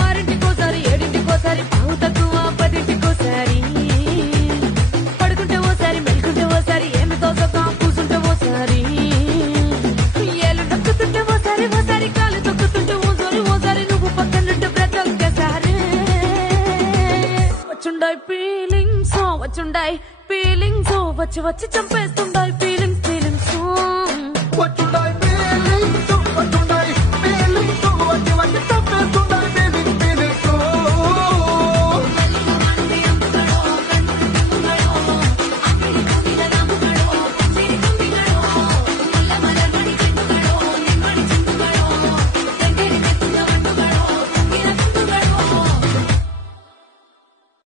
ఆరింటికోసారి ఏడింటికోసారి పావు తక్కువ పదింటికోసారి పడుకుంటే ఓసారి మెలుకుంటే ఓసారి ఏమి తోసక కూసుంటే ఓసారి ఏళ్ళు నొక్కుతుంటే ఓసారి ఓసారి కాలు తొక్కుతుంటే ఓసారి నువ్వు పక్కనుంటే బ్రతొక్కసారి వచ్చుండాయి ఫీలింగ్స్ వచ్చి వచ్చి చంపేస్తుండాయి